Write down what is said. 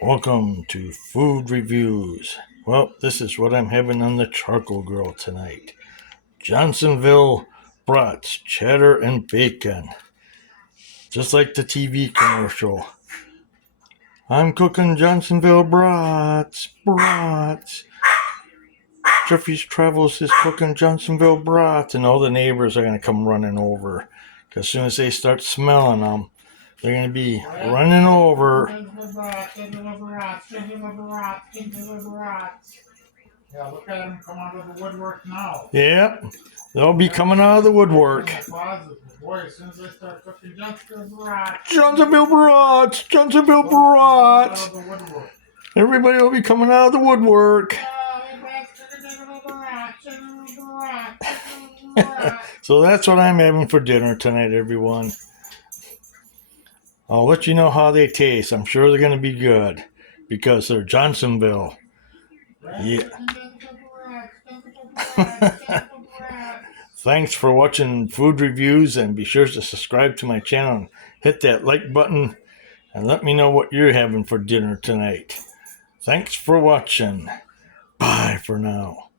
Welcome to Food Reviews. Well, this is what I'm having on the charcoal grill tonight. Johnsonville brats, cheddar and bacon. Just like the TV commercial. I'm cooking Johnsonville brats. Jeffy's Travels is cooking Johnsonville brats, and all the neighbors are going to come running over. Because as soon as they start smelling them, they're going to be running over. Yeah, look at them come out of the woodwork now. Yep, they'll be coming out of the woodwork. Boy, as soon as they start cooking Johnsonville brats. Johnsonville brats. Everybody will be coming out of the woodwork. So that's what I'm having for dinner tonight, everyone. I'll let you know how they taste. I'm sure they're going to be good because they're Johnsonville. Yeah. Thanks for watching Food Reviews, and be sure to subscribe to my channel and hit that like button and let me know what you're having for dinner tonight. Thanks for watching. Bye for now.